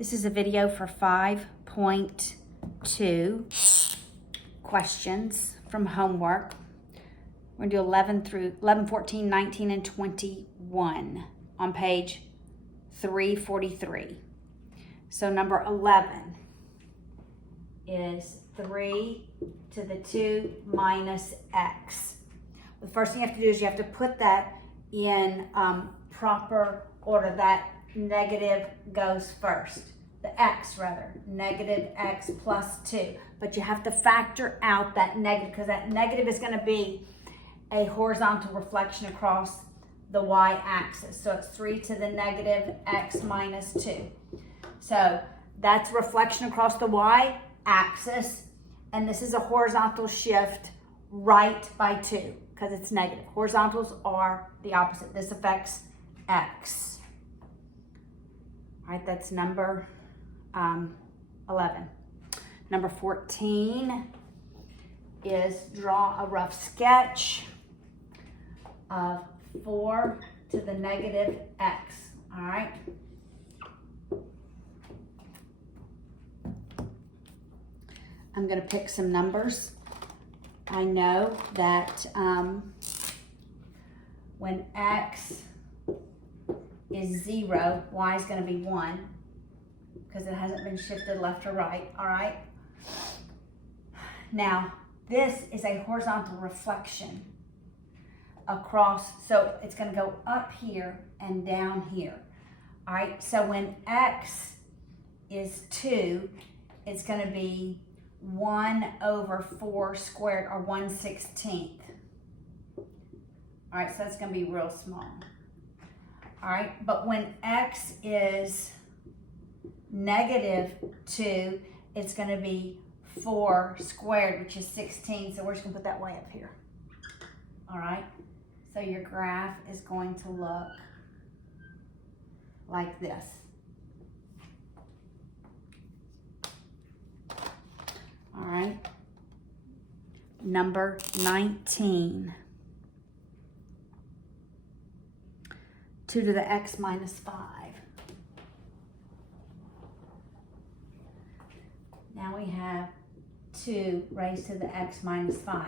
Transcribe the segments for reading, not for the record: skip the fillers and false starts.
This is a video for 5.2 questions from homework. We're gonna do 11, 14, 19, and 21 on page 343. So number 11 is 3 to the 2 minus x. The first thing you have to do is you have to put that in proper order. That negative goes first. The x rather, negative x plus 2. But you have to factor out that negative because that negative is going to be a horizontal reflection across the y-axis. So it's 3 to the negative x minus 2. So that's reflection across the y-axis. And this is a horizontal shift right by 2 because it's negative. Horizontals are the opposite. This affects x. All right, that's number 11. Number 14 is draw a rough sketch of 4 to the negative x. All right. I'm going to pick some numbers. I know that when x is 0, y is going to be 1 because it hasn't been shifted left or right. All right. Now, this is a horizontal reflection across, so it's going to go up here and down here. All right. So when x is 2, it's going to be 1 over 4 squared, or 1/16. All right, so that's going to be real small. All right, but when x is negative 2, it's going to be 4 squared, which is 16. So we're just going to put that way up here. All right, so your graph is going to look like this. All right, number 19. 2 to the x minus 5. Now we have 2 raised to the x minus 5.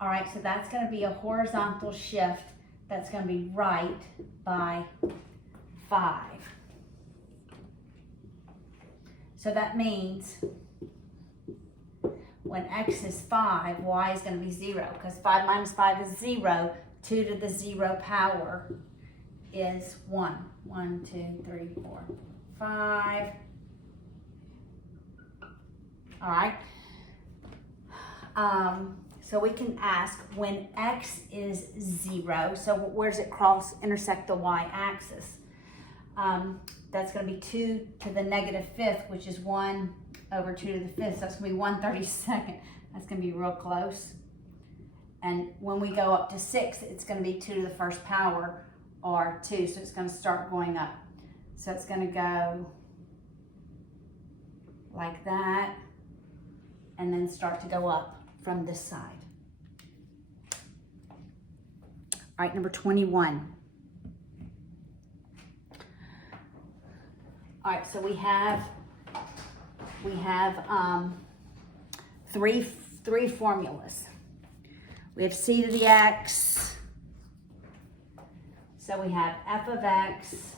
All right, so that's going to be a horizontal shift. That's going to be right by 5. So that means when x is 5, y is going to be 0, because 5 minus 5 is 0. 2 to the 0 power is 1. 1, 2, 3, 4, 5. All right. So we can ask when x is 0, so where does it intersect the y-axis? That's going to be 2 to the negative 5th, which is 1 over 2 to the 5th. So that's going to be 1/32. That's going to be real close. And when we go up to 6, it's going to be 2 to the first power, or 2. So it's going to start going up. So it's going to go like that, and then start to go up from this side. All right, number 21. All right, so we have three formulas. We have c to the x. So we have f of x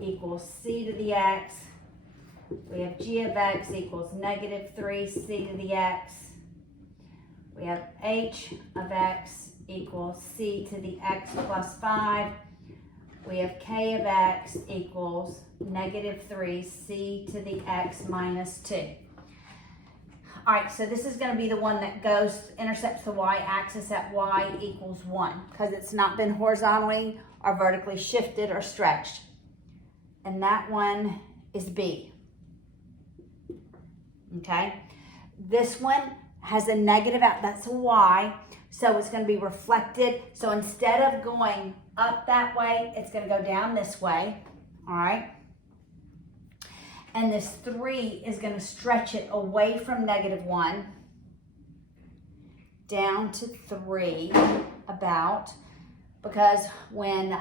equals c to the x. We have g of x equals negative 3c to the x. We have h of x equals c to the x plus 5. We have k of x equals negative 3c to the x minus 2. All right, so this is going to be the one that intercepts the y-axis at y equals 1 because it's not been horizontally or vertically shifted or stretched. And that one is B. Okay, this one has a negative out, that's a y, so it's going to be reflected. So instead of going up that way, it's going to go down this way. All right. And this 3 is going to stretch it away from negative 1 down to 3 about, because when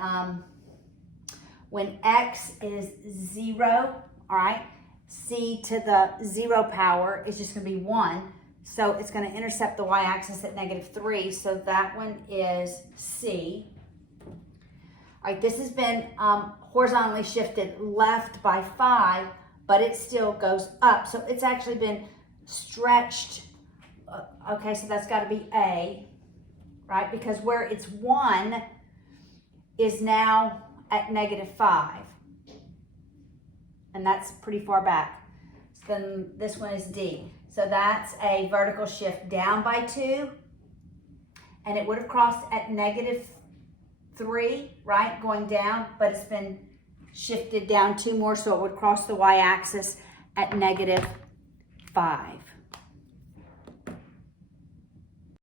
x is 0, all right? C to the 0 power is just going to be 1. So it's going to intercept the y-axis at -3. So that one is C. All right, this has been horizontally shifted left by 5, but it still goes up. So it's actually been stretched. Okay, so that's got to be A, right? Because where it's 1 is now at -5. And that's pretty far back. So then this one is D. So that's a vertical shift down by 2. And it would have crossed at -3, right? Going down, but it's been shifted down 2 more, so it would cross the y-axis at -5.